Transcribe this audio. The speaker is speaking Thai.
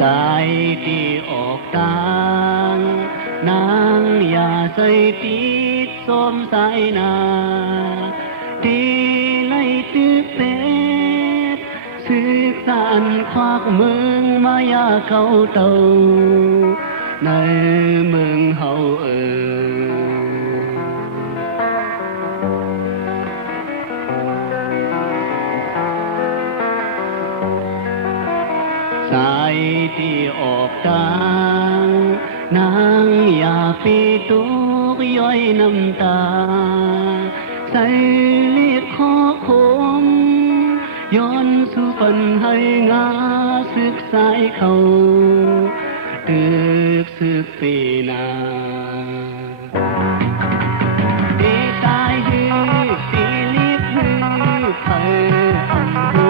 สายที่ออกตางนางอย่าใส่ติดสมสายนาที่ไล่ตึกเป็ดสืบสานควักเมืองมายาเขาเตาในเมืองายที่ออกทางนางอยาปีตุกย้อยน้ำตาใส่ลียดคอคมย้อนสู่ปันให้งาศึกสายเขาตึกศึกปีนาตีตายฮือตีลิบฮือเธอทำดูไหล